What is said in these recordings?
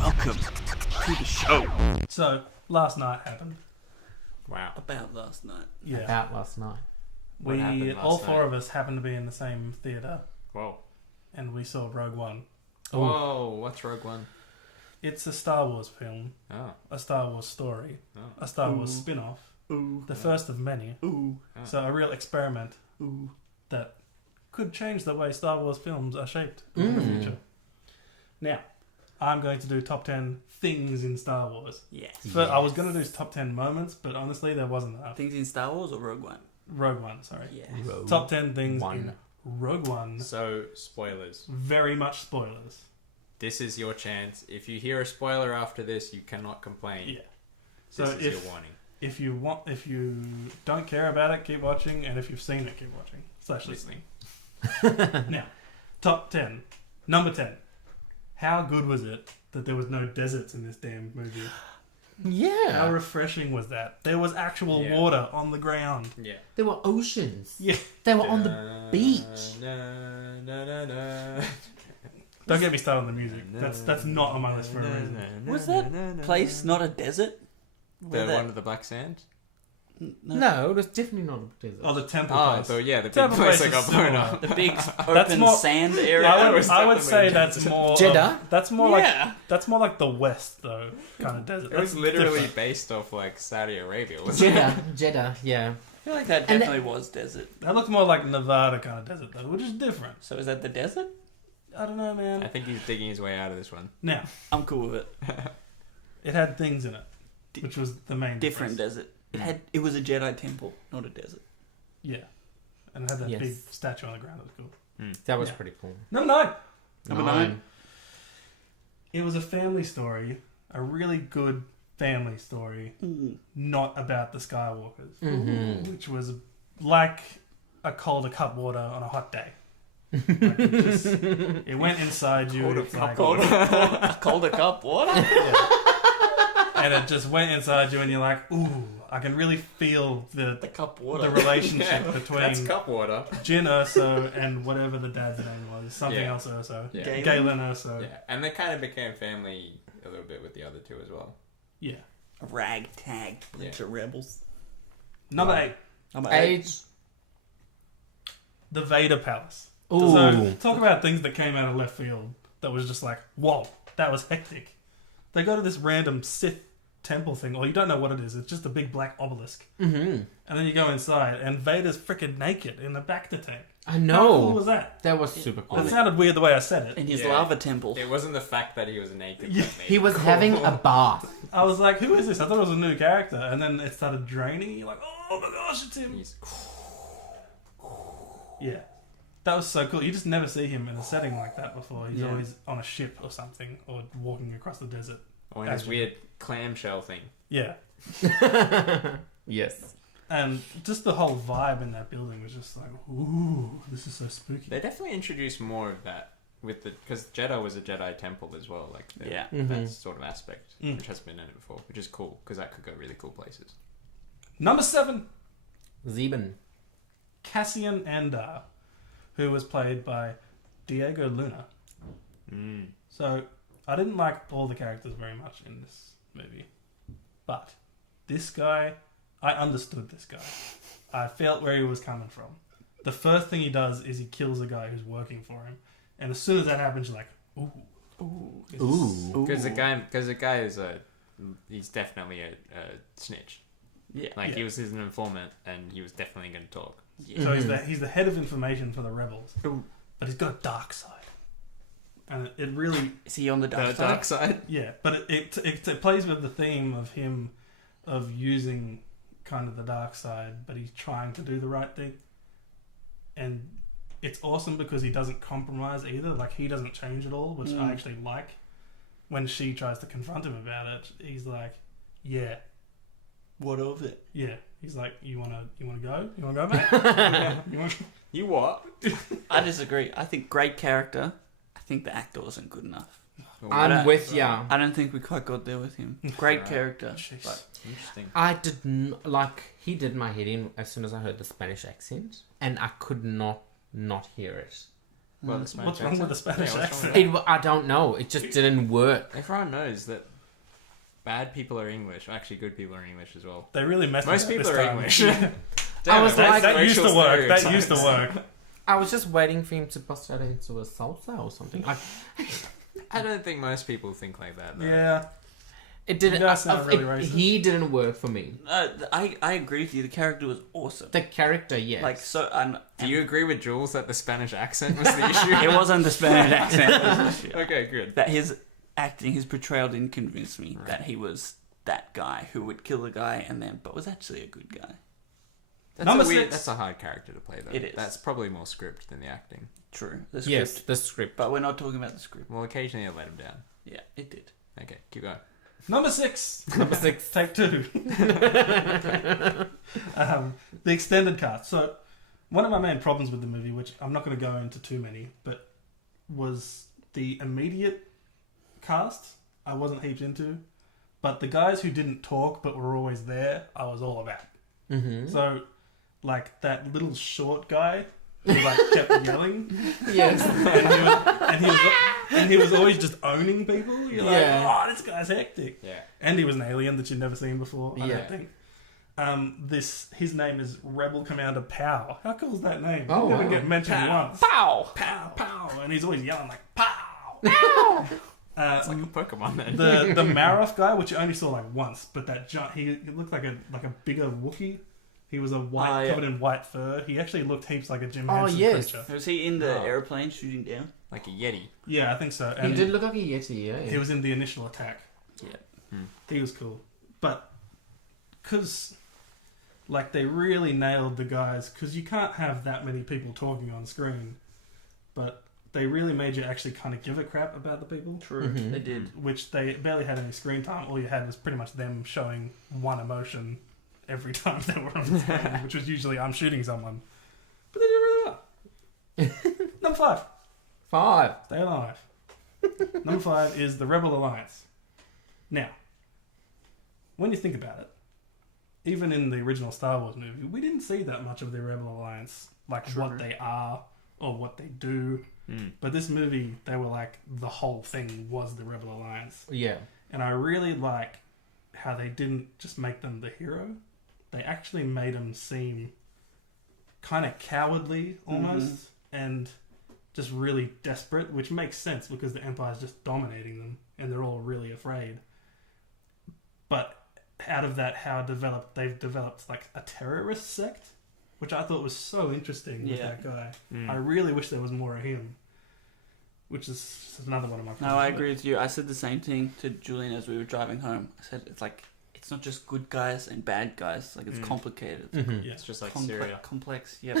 Welcome to the show. So, last night happened. Wow. About last night. Yeah. About last night. What happened last all four night? of us happened to be in the same theatre, Whoa. and we saw Rogue One. Whoa, what's Rogue One? It's a Star Wars film, Oh. a Star Wars story, Oh. a Star Wars spin-off, Ooh. the first of many. Ooh. Oh. So a real experiment Ooh. that could change the way Star Wars films are shaped in the future. Now, I'm going to do top 10 things in Star Wars. Yes. But I was going to do top 10 moments, but honestly, there wasn't enough. Things in Star Wars or Rogue One? Rogue One, sorry. Yes. Top 10 things One. in Rogue One. So, spoilers. Very much spoilers. This is your chance. If you hear a spoiler after this, you cannot complain. Yeah. So This is your warning. if you don't care about it, keep watching, and if you've seen it, keep watching / listening. Now, top 10. Number 10. How good was it that there was no deserts in this damn movie? How Yeah. refreshing was that? There was actual Yeah. water on the ground. Yeah. There were oceans. Yeah. They were on the beach. Na, na, na, na. Don't get me started on the music. That's not on my list for a reason. Was that place not a desert? Where The one with the black sand? No, it was definitely not a desert. Oh, the temple Oh, place. so yeah, the big Temple place place that is got blown similar. up. The big That's open more- sand area? I would say that's more Jeddah? That's more Yeah. like that's more like the West though, kind of desert. It was That's literally different. based off like Saudi Arabia, wasn't Jeddah, yeah. I feel like that And definitely was desert. That looked more like Nevada kind of desert though, which is different. So is that the desert? I don't know, it? I man. think he's digging his way out of this one. Now I'm cool with it. it had things in it, which was the main Different difference. desert. It was a Jedi temple, not a desert. Yeah, and it had that Yes. big statue on the ground. That was cool. That was Yeah. pretty cool. Number 9. Number 9. It was a family story, a really good family story, not about the Skywalkers, Mm-hmm. which was like a cold cup water on a hot day. Like it went inside you, Colder it's cup like- water. Colder cup water? Yeah. And it just went inside you, and you're like, "Ooh, I can really feel The cup water. the relationship Yeah, between That's cup water. Jyn Erso and whatever the dad's name was, something Yeah. else Erso, Yeah. Galen? Galen Erso, Yeah, and they kind of became family a little bit with the other two as well. yeah. A ragtag bunch Yeah. of rebels. Number 8, Number 8. Age. the Vader Palace. Ooh. So talk about things that came out of left field that was just like, whoa, that was hectic. They go to this random Sith Temple thing, or you don't know what it is. It's just a big black obelisk, Mm-hmm. and then you go inside, and Vader's freaking naked in the back to tank. I How know. cool was that? That was super cool. That sounded weird the way I said it. In his Yeah. lava temple. It wasn't the fact that he was naked. Yeah. that made He it was cool. having a bath. I was like, who is this? I thought it was a new character, and then it started draining. You're like, oh my gosh, it's him. He's Yeah. That was so cool. You just never see him in a setting like that before. He's Yeah. always on a ship or something, or walking across the desert. or in this Actually. weird clamshell thing. Yeah. Yes. And just the whole vibe in that building was just like, ooh, this is so spooky. They definitely introduced more of that with the because Jeddah was a Jedi temple as well, like the, Yeah. that sort of aspect, Mm. which hasn't been in it before, which is cool because that could go really cool places. Number 7, Zeben. Cassian Andor, who was played by Diego Luna. Mm. So, I didn't like all the characters very much in this movie. But this guy, I understood this guy. I felt where he was coming from. The first thing he does is he kills a guy who's working for him. And as soon as that happens, you're like, ooh. Ooh. this is- Ooh. Because the guy is he's definitely a snitch. Yeah. Like Yeah. he was an informant, and he was definitely going to talk. Yeah. So he's the head of information for the rebels. Ooh. But he's got a dark side. And it really, Is he on the dark The side? dark side. yeah, but it plays with the theme of him, of using kind of the dark side, but he's trying to do the right thing. And it's awesome because he doesn't compromise either. Like, he doesn't change at all, which I actually like. When she tries to confront him about it, he's like, yeah. What of it? Yeah. He's like, you wanna go? You wanna go, mate? You wanna... You what? I disagree. I think great character. I think the actor wasn't good enough. I'm with ya. I don't think we quite got there with him. Great Right. character. Jeez. But Interesting. I didn't like. He did my head in as soon as I heard the Spanish accent, and I could not hear it. Well, the Spanish What's wrong with the Spanish what's wrong with accent? I don't know. It just didn't work. that? Everyone knows that bad people are English. Actually, good people are English as well. They really messed Most me up people this are time. English. I was like- That used to work. That used to work. I was just waiting for him to bust out into a salsa or something. I don't think most people think like that, though. Yeah. It didn't. You guys sound really racist. He didn't work for me. I agree with you. The character was awesome. The character, yes. Like so, Do you agree with Jules that the Spanish accent was the issue? it wasn't the Spanish accent. That was the issue. Okay, good. That his acting, his portrayal didn't convince me Right. that he was that guy who would kill the guy and then, but was actually a good guy. That's Number a weird, 6. That's a hard character to play, though. It is. That's probably more script than the acting. True. The script. yes, the script. But we're not talking about the script. Well, occasionally I let him down. Yeah, it did. Okay, keep going. Number 6. Number 6. Take 2. The extended cast. So, one of my main problems with the movie, which I'm not going to go into too many, but was the immediate cast I wasn't heaped into. But the guys who didn't talk but were always there, I was all about. Mm-hmm. So, like, that little short guy who, like, kept yelling. Yes. And he was always just owning people. You're like, Yeah. oh, this guy's hectic. Yeah. And he was an alien that you'd never seen before, I Yeah. don't think. His name is Rebel Commander Pow. How cool is that name? Oh, He never wow. get mentioned once. Pow! Pow, pow. And he's always yelling like, pow! Pow! It's like a Pokemon then. the Maroff guy, which you only saw like once, but that he looked like a bigger Wookiee. He was a white, covered in white fur. He actually looked heaps like a Jim Henson yes. creature. Was he in the Oh. airplane shooting down? Like a Yeti. Yeah, I think so. He And did look like a Yeti, yeah. he was in the initial attack. Yeah. He was cool. But, because, like, they really nailed the guys, because you can't have that many people talking on screen, but they really made you actually kind of give a crap about the people, True. Mhm. They did. which they barely had any screen time. All you had was pretty much them showing one emotion every time they were on the screen, which was usually, I'm shooting someone. But they did really well. Number 5. 5. Stay alive. Number 5 is the Rebel Alliance. Now, when you think about it, even in the original Star Wars movie, we didn't see that much of the Rebel Alliance, like True. what they are or what they do. Mm. But this movie, they were like, the whole thing was the Rebel Alliance. Yeah. And I really like how they didn't just make them the hero. They actually made them seem kind of cowardly almost and just really desperate, which makes sense because the Empire's just dominating them and they're all really afraid. But out of that, they've developed like a terrorist sect, which I thought was so interesting with Yeah. that guy. Mm. I really wish there was more of him, which is another one of my No, problems I with it. agree with you. I said the same thing to Julian as we were driving home. I said it's like it's not just good guys and bad guys. Like it's Mm. complicated. Mm-hmm. Yeah. It's just like Comple- Syria. complex. Yep.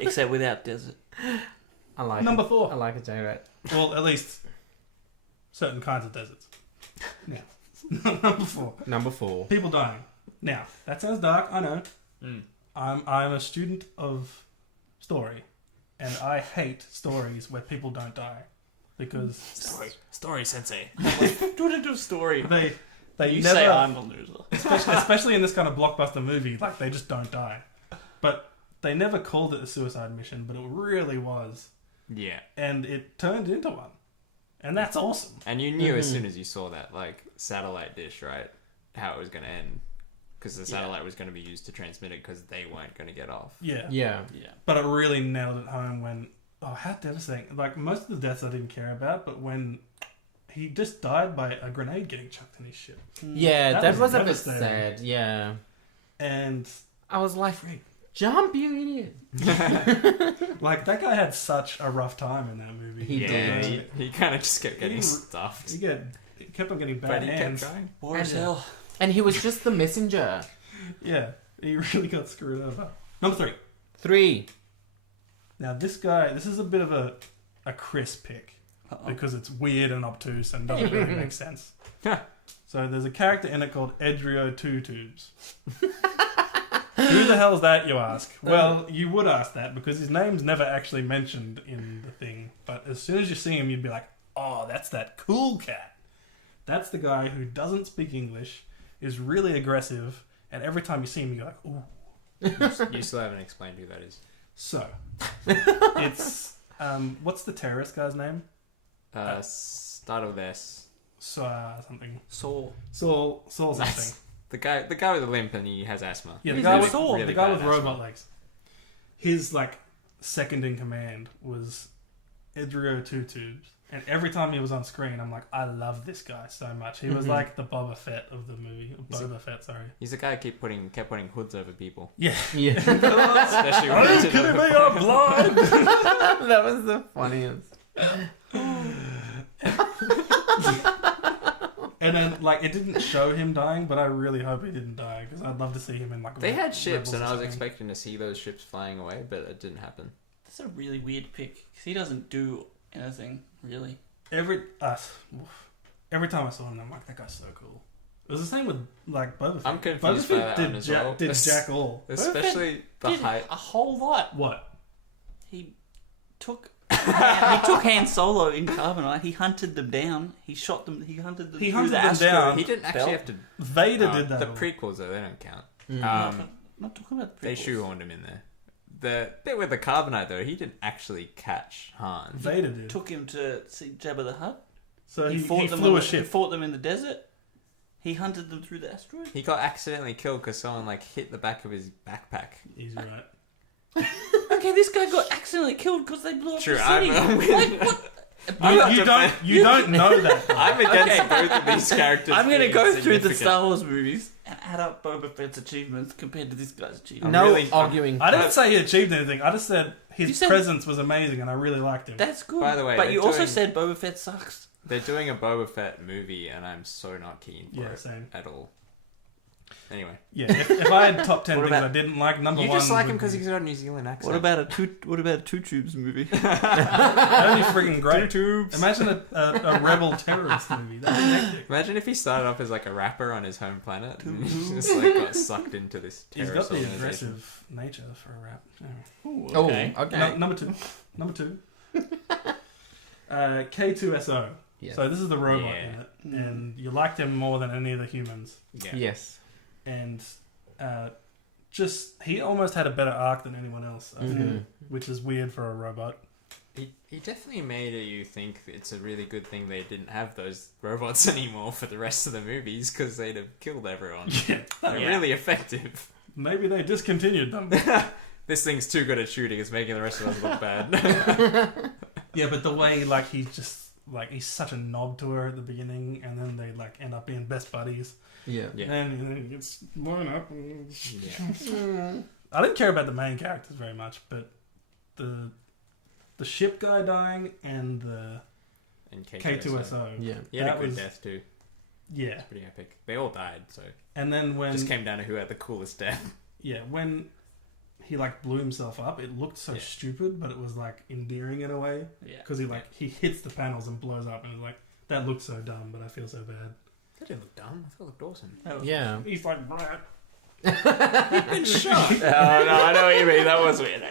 Except without desert. I like Number it. 4. I like it, J-Rat. Well, at least certain kinds of deserts. Now, number 4. Number 4. People dying. Now, that sounds dark, I know. Mm. I'm a student of story, and I hate stories where people don't die. Because Story sensei. Do it into a story. they You never, say I'm the loser. especially in this kind of blockbuster movie, like they just don't die. But they never called it a suicide mission, but it really was. Yeah. And it turned into one. And that's awesome. And you knew as Mhm. soon as you saw that, like, satellite dish, right? How it was going to end. Because the satellite was going to be used to transmit it because they weren't going to get off. Yeah. Yeah. Yeah. But it really nailed it home when, oh, how devastating. Like, most of the deaths I didn't care about, but when he just died by a grenade getting chucked in his ship. Yeah, That that, was was a bit devastating. sad. Yeah. And, I was like, jump, you idiot. like, that guy had such a rough time in that movie. He did. He kind of just kept getting He- stuffed. He kept on getting bad But he kept hands. trying. War as hell. And he was just the messenger. Yeah, he really got screwed over. Number 3. 3. Now, this is a bit of a Chris pick. Uh-oh. Because it's weird and obtuse and doesn't really make sense. So there's a character in it called Edrio Two Tubes. Who the hell is that, you ask? Well, you would ask that because his name's never actually mentioned in the thing. But as soon as you see him, you'd be like, oh, that's that cool cat. That's the guy who doesn't speak English, is really aggressive, and every time you see him, you're like, ooh. You still haven't explained who that is. So, it's what's the terrorist guy's name? Start with S. Something. Saw. Saul something. Nice. The guy with the limp and he has asthma. Yeah, the He's guy really- with Saul. the guy with bad robot asthma. legs. His like second in command was Edrio Two Tubes, and every time he was on screen, I'm like, I love this guy so much. He was like the Boba Fett of the movie. Boba Fett, sorry. He's the guy who kept putting hoods over people. Yeah. Yeah. Especially when Are you he's in kidding the- me? I'm blind. That was the funniest. And then, like, it didn't show him dying, but I really hope he didn't die because I'd love to see him in like. They had ships, Rebels and or I was something. expecting to see those ships flying away, but it didn't happen. That's a really weird pick. 'Cause he doesn't do anything, really. Every time I saw him, I'm like, that guy's so cool. It was the same with like Boba Fett. I'm confused by that one as well. Did jack all. Especially the Did height. a whole lot. What? He took Han Solo in Carbonite. He hunted them down. He shot them. He hunted them. He through hunted the them asteroid down. He didn't actually belt. have to. Vader did that. The all. prequels, though, they don't count. I'm not talking about the They prequels. shoehorned him in there. The bit with the carbonite, though, he didn't actually catch Han. Vader did. Took him to see Jabba the Hutt. So He he fought them. flew a He ship. fought them in the desert. He hunted them through the asteroid. He got accidentally killed because someone like hit the back of his backpack. He's right. Okay, this guy got accidentally killed because they blew up True, the city. I'm Like what? You don't know that. though. I'm against both of these characters. I'm gonna being go through the significant. Star Wars movies and add up Boba Fett's achievements compared to this guy's achievements. No really- arguing. I didn't say he achieved anything. I just said You his said- presence was amazing and I really liked him. That's good. By the way, but they're you also doing- said Boba Fett sucks. They're doing a Boba Fett movie, and I'm so not keen for Yeah, it same. at all. Anyway, Yeah, if I had top 10 What things about- I didn't like, number you one. just like him would because be- he's got a New Zealand accent. What about a two tubes movie? That'd be freaking great. tubes? Imagine a rebel terrorist movie. That'd be hectic. Imagine if he started off as like a rapper on his home planet, and he just like got sucked into this He's terrorist got the organization. aggressive nature for a rap. Yeah. Ooh, Oh, okay. okay. No, number two. K2SO. Yes. So this is the robot Yeah. in it, and you liked him more than any of the humans. Yeah. Yes. And just he almost had a better arc than anyone else, I think, Mhm. which is weird for a robot. He definitely made you think it's a really good thing they didn't have those robots anymore for the rest of the movies because they'd have killed everyone. Yeah, They're Yeah. really effective. maybe they discontinued them. This thing's too good at shooting. It's making the rest of us look bad. Yeah, but the way like he's just like he's such a knob to her at the beginning, and then they like end up being best buddies. Yeah. Yeah. And then he gets blown up. And... Yeah. I didn't care about the main characters very much, but the ship guy dying and the And K2SO. Yeah. He had That a good was- death too. Yeah, It's pretty epic. They all died, so and then when just came down to who had the coolest death. when he like blew himself up, it looked so Yeah. stupid, but it was like endearing in a way Yeah. because he hits the panels and blows up, and it's like that looked so dumb, but I feel so bad. That didn't look dumb. I thought it looked awesome. Yeah. He's like, Brad. Been shot. Oh no, I know what you mean. That was weird.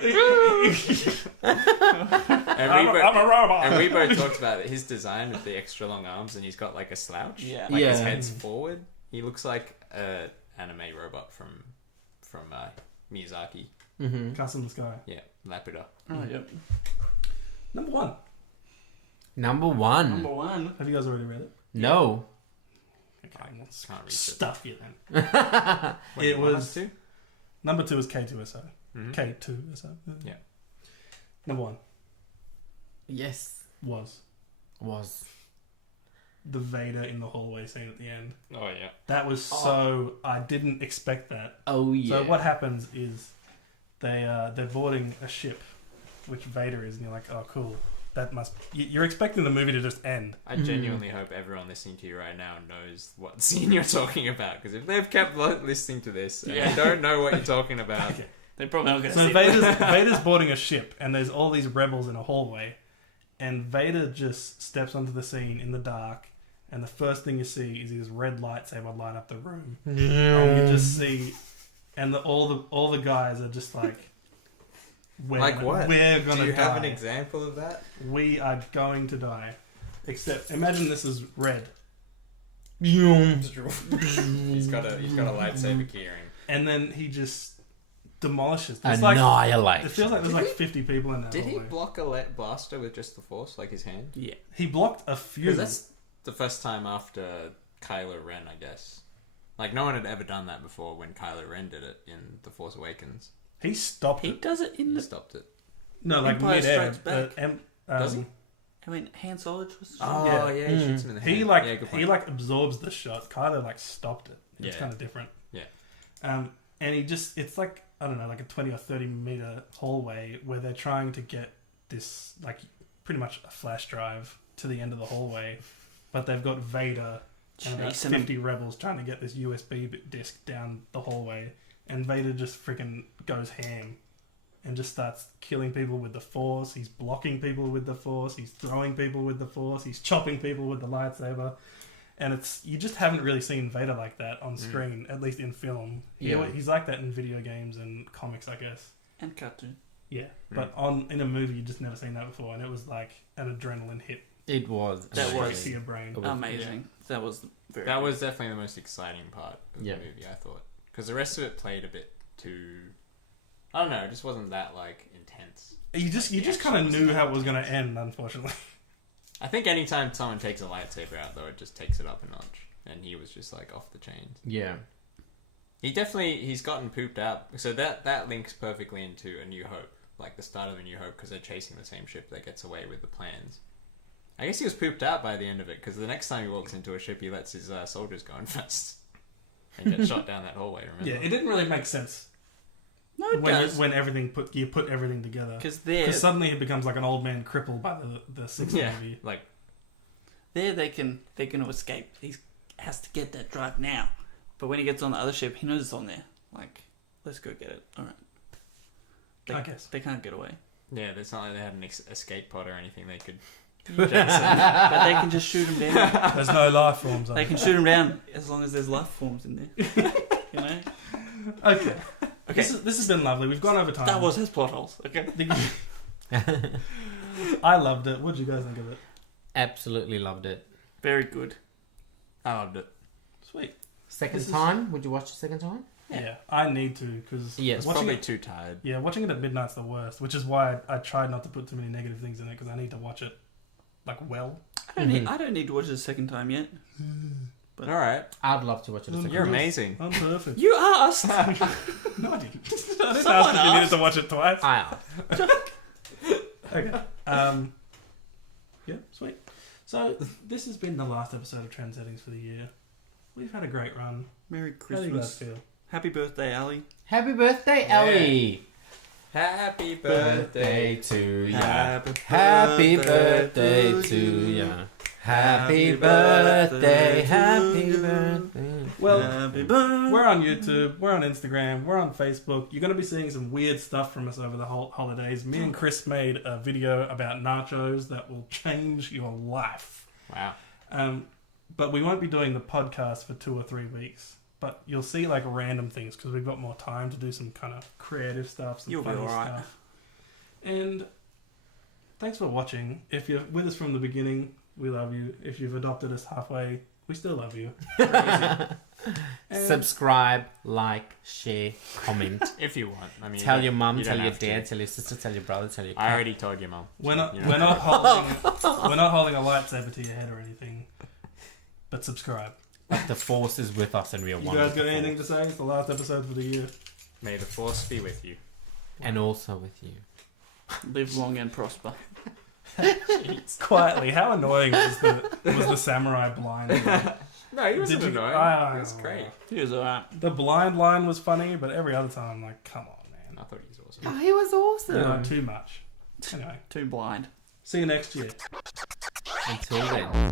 I'm a robot. And we both talked about his design with the extra long arms, and he's got like a slouch. Yeah. Like his Yeah. head's forward. He looks like a anime robot from Miyazaki. Mm-hmm. Castle in the Sky. Yeah, Laputa. Oh, yep. Number one. Number one. Number one. Have you guys already read it? No. Okay, let's Can't read it. stuff you then. Wait, It what, was- two? Number two is K2SO. Mhm. K2SO. Yeah. Number one Yes. was Was. the Vader in the hallway scene at the end. Oh yeah. That was so... I didn't expect that. Oh yeah. So what happens is they're boarding a ship, which Vader is, and you're like, oh, cool. That must... You're expecting the movie to just end. I genuinely hope everyone listening to you right now knows what scene you're talking about, because if they've kept listening to this and Yeah. they don't know what you're talking about, Okay. They're probably not going to So see Vader's boarding a ship, and there's all these rebels in a hallway, and Vader just steps onto the scene in the dark, and the first thing you see is his red lightsaber light up the room, and you just see, and all the guys are just like, like what? We're gonna Do you die. have an example of that? We are going to die. Except, imagine this is red, He's got a lightsaber keyring. and then he just demolishes. Annihilate. It feels like there's like 50 people in that Did he hallway. block a blaster with just the Force, like his hand? Yeah. He blocked a few. Because that's the first time after Kylo Ren, I guess. Like, no one had ever done that before when Kylo Ren did it in The Force Awakens. He stopped He it. does it in He the. stopped it. No, like Empire mid-air. Strikes Back. Does he? I mean, Han Solo was. Oh, Yeah. he shoots him in the He hand. like Yeah, good point. he like absorbs the shot. Kylo like stopped it. It's Yeah. kind of different. Yeah. And he just it's like I don't know, like a 20 or 30 meter hallway where they're trying to get this like pretty much a flash drive to the end of the hallway, but they've got Vader and about Chasing him. 50 rebels trying to get this USB disc down the hallway, and Vader just freaking goes ham and just starts killing people with the Force. He's blocking people with the Force. He's throwing people with the Force. He's chopping people with the lightsaber. And it's you just haven't really seen Vader like that on screen, at least in film. He's like that in video games and comics, I guess. And cartoon. Yeah, but in a movie, you just never seen that before, and it was like an adrenaline hit. It was. That straight was- to your brain. It was- Amazing. That was very. That good. was definitely the most exciting part of Yeah. the movie, I thought. Because the rest of it played a bit too... I don't know, it just wasn't that, like, intense. You just kind of knew how it was going to end, unfortunately. I think anytime someone takes a lightsaber out, though, it just takes it up a notch. And he was just, like, off the chains. Yeah. He's gotten pooped out. So that links perfectly into A New Hope. Like, the start of A New Hope, because they're chasing the same ship that gets away with the plans. I guess he was pooped out by the end of it, because the next time he walks into a ship, he lets his soldiers go in first. And get shot down that hallway, remember? Yeah, it didn't really make sense No, it does. when you put everything together. Because Because suddenly he becomes like an old man crippled by the sixth Yeah, movie. like, they're going to escape. He has to get that drive now. But when he gets on the other ship, he knows it's on there. Like, let's go get it. All right. I guess. They can't get away. yeah, it's not like they had an escape pod or anything they could... But they can just shoot him down. There's no life forms on They it. can shoot him down as long as there's life forms in there. You know? Okay. Okay. This has been lovely. We've gone over time. That was his plot holes. Okay. I loved it. What did you guys think of it? Absolutely loved it. Very good. I loved it. Sweet. Second time? Would you watch it second time? Yeah, I need to because Yeah, It's watching probably it, too tired. yeah, watching it at midnight's the worst. Which is why I tried not to put too many negative things in it because I need to watch it like well. I don't need to watch it a second time yet. But Alright. I'd love to watch it a second You're time. amazing. I'm perfect. you asked. No, I didn't. I didn't Someone ask if you needed asked. to watch it twice. I Okay. Yeah, sweet. So this has been the last episode of Trend Settings for the year. We've had a great run. Merry How do you guys Christmas. feel? Happy birthday, Ali. Happy birthday, Yeah. Ellie! Happy Birthday to ya. Happy Happy birthday to ya. Happy birthday, happy birthday. Well, Happy birthday. we're on YouTube, we're on Instagram, we're on Facebook. You're going to be seeing some weird stuff from us over the whole holidays. Me and Chris made a video about nachos that will change your life. Wow. But we won't be doing the podcast for 2 or 3 weeks. But you'll see like random things because we've got more time to do some kind of creative stuff, some You'll be funny alright. stuff. And thanks for watching. If you're with us from the beginning, we love you. If you've adopted us halfway, we still love you. And Subscribe, like, share, comment. If you want. I mean, Tell your mum, you tell don't your have to. dad, tell your sister, tell your brother, tell your I already told your mum. we're not You know. we're not holding a lightsaber to your head or anything. But subscribe. But the force is with us and we are You one guys with got the anything force. to say? It's the last episode for the year. May the force be with you. And also with you. Live long and prosper. Quietly, how annoying was the samurai blind line? No, he wasn't Did you- annoying. I- It was great. He was alright. The blind line was funny, but every other time I'm like, come on, man. I thought he was awesome. Oh, he was awesome. You know, too much. Anyway, Too blind. see you next year. Until then.